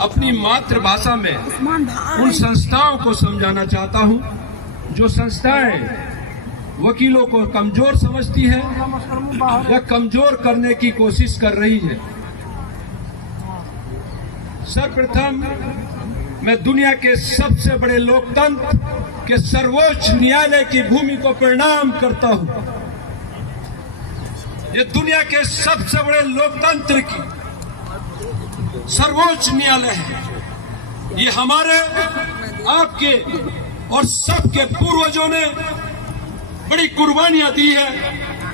अपनी मातृभाषा में उन संस्थाओं को समझाना चाहता हूं जो संस्थाएं वकीलों को कमजोर समझती है या कमजोर करने की कोशिश कर रही है। सर्वप्रथम मैं दुनिया के सबसे बड़े लोकतंत्र के सर्वोच्च न्यायालय की भूमि को प्रणाम करता हूं। ये दुनिया के सबसे बड़े लोकतंत्र की सर्वोच्च न्यायालय है। ये हमारे, आपके और सबके पूर्वजों ने बड़ी कुर्बानियां दी है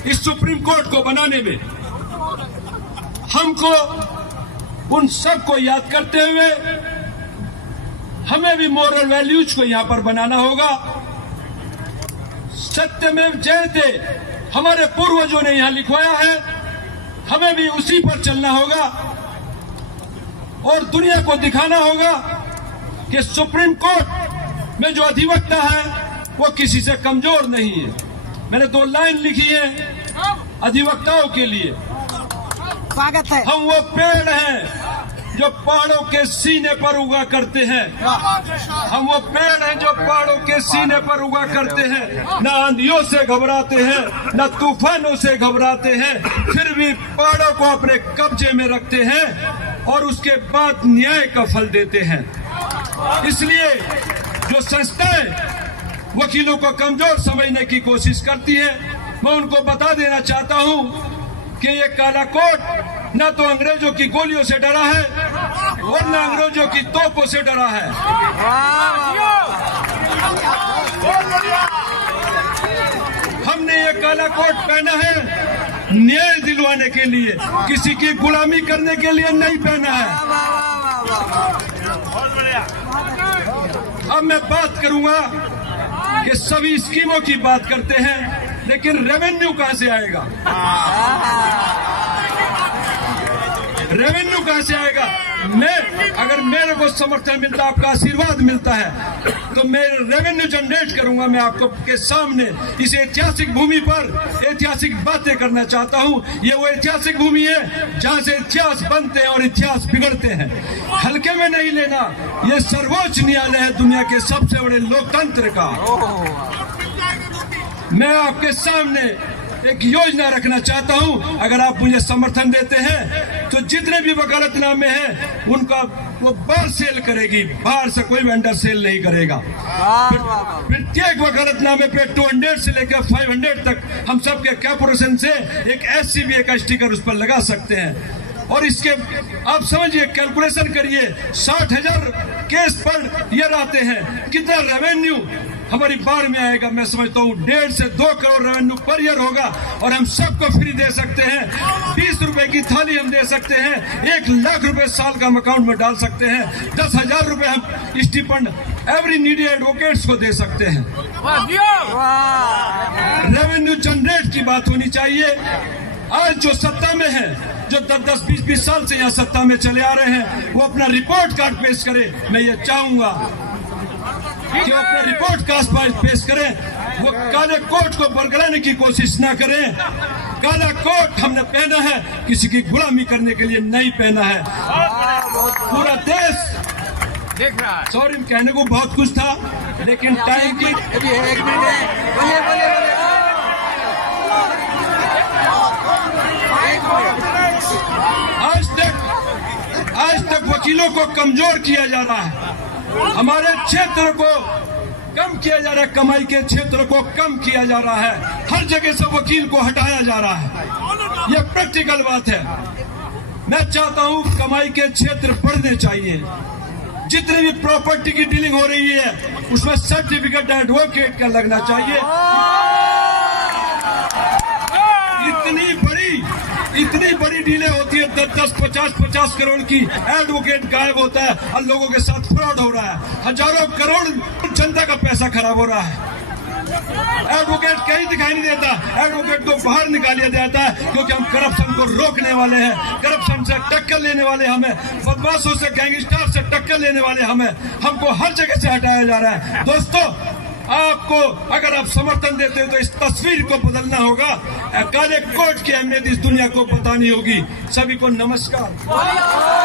इस सुप्रीम कोर्ट को बनाने में। हमको उन सबको याद करते हुए हमें भी मोरल वैल्यूज को यहां पर बनाना होगा। सत्यमेव जयते हमारे पूर्वजों ने यहां लिखवाया है, हमें भी उसी पर चलना होगा और दुनिया को दिखाना होगा कि सुप्रीम कोर्ट में जो अधिवक्ता है वो किसी से कमजोर नहीं है। मैंने 2 लाइन लिखी है अधिवक्ताओं के लिए। स्वागत है। हम वो पेड़ हैं जो पहाड़ों के सीने पर उगा करते हैं। हम वो पेड़ हैं जो पहाड़ों के सीने पर उगा करते हैं। न आंधियों से घबराते हैं, न तूफानों से घबराते हैं, फिर भी पहाड़ों को अपने कब्जे में रखते हैं और उसके बाद न्याय का फल देते हैं। इसलिए जो संस्थाएं वकीलों को कमजोर समझने की कोशिश करती है, मैं उनको बता देना चाहता हूं कि ये काला कोर्ट न तो अंग्रेजों की गोलियों से डरा है और न अंग्रेजों की तोपों से डरा है। हमने ये काला कोट पहना है न्याय दिलवाने के लिए, किसी की गुलामी करने के लिए नहीं पहना है। अब मैं बात करूंगा कि सभी स्कीमों की बात करते हैं, लेकिन रेवेन्यू कहां से आएगा? रेवेन्यू कहां से आएगा? अगर मेरे को समर्थन मिलता, आपका आशीर्वाद मिलता है तो मैं रेवेन्यू जनरेट करूंगा। मैं आपको के सामने इस ऐतिहासिक भूमि पर ऐतिहासिक बातें करना चाहता हूं। ये वो ऐतिहासिक भूमि है जहां से इतिहास बनते हैं और इतिहास बिगड़ते हैं। हल्के में नहीं लेना। ये सर्वोच्च न्यायालय है दुनिया के सबसे बड़े लोकतंत्र का। मैं आपके सामने एक योजना रखना चाहता हूं। अगर आप मुझे समर्थन देते हैं तो जितने भी वकालतनामे हैं उनका वो बाहर सेल करेगी, बाहर से कोई वेंडर सेल नहीं करेगा। प्रत्येक वकालतनामे पे 200 से लेकर 500 तक हम सबके कॉर्पोरेशन से एक SCBA का स्टिकर उस पर लगा सकते हैं। और इसके आप समझिए, कैलकुलेशन करिए, 60,000 केस पर ईयर आते हैं, कितना रेवेन्यू हमारी बार में आएगा। मैं समझता हूँ 1.5 से 2 करोड़ रेवेन्यू पर ईयर होगा और हम सबको फ्री दे सकते हैं। 20 रुपए की थाली हम दे सकते हैं, 1 लाख रुपए साल का हम अकाउंट में डाल सकते हैं, 10,000 रुपए हम स्टिपेंड एवरी नीडी एडवोकेट्स को दे सकते हैं। रेवेन्यू जनरेट की बात होनी चाहिए। आज जो सत्ता में है, जो 10, 20 साल से यहाँ सत्ता में चले आ रहे हैं, वो अपना रिपोर्ट कार्ड पेश करे। मैं ये चाहूंगा कि वो अपना रिपोर्ट कार्ड पेश करें। वो काले कोट को बरगलाने की कोशिश ना करें। काला कोट हमने पहना है, किसी की गुलामी करने के लिए नहीं पहना है। पूरा देश देख रहा है। सॉरी, कहने को बहुत कुछ था, लेकिन टाइम की आज तक वकीलों को कमजोर किया जा रहा है। हमारे क्षेत्र को कम किया जा रहा है, कमाई के क्षेत्र को कम किया जा रहा है। हर जगह से वकील को हटाया जा रहा है। यह प्रैक्टिकल बात है। मैं चाहता हूं कमाई के क्षेत्र बढ़ने चाहिए। जितनी भी प्रॉपर्टी की डीलिंग हो रही है उसमें सर्टिफिकेट एडवोकेट का लगना चाहिए। इतनी बड़ी डीलें होती है, 10, 50 करोड़ की, एडवोकेट गायब होता है और लोगों के साथ फ्रॉड हो रहा है। हजारों करोड़ जनता का पैसा खराब हो रहा है। एडवोकेट कहीं दिखाई नहीं देता। एडवोकेट को बाहर निकाल दिया जाता है क्योंकि हम करप्शन को रोकने वाले हैं, करप्शन से टक्कर लेने वाले हमें, बदमाशों से, गैंगस्टर से टक्कर लेने वाले हमें। हमको हर जगह से हटाया जा रहा है। दोस्तों, आपको अगर आप समर्थन देते हो तो इस तस्वीर को बदलना होगा। काले कोट की अहमियत इस दुनिया को बतानी होगी। सभी को नमस्कार।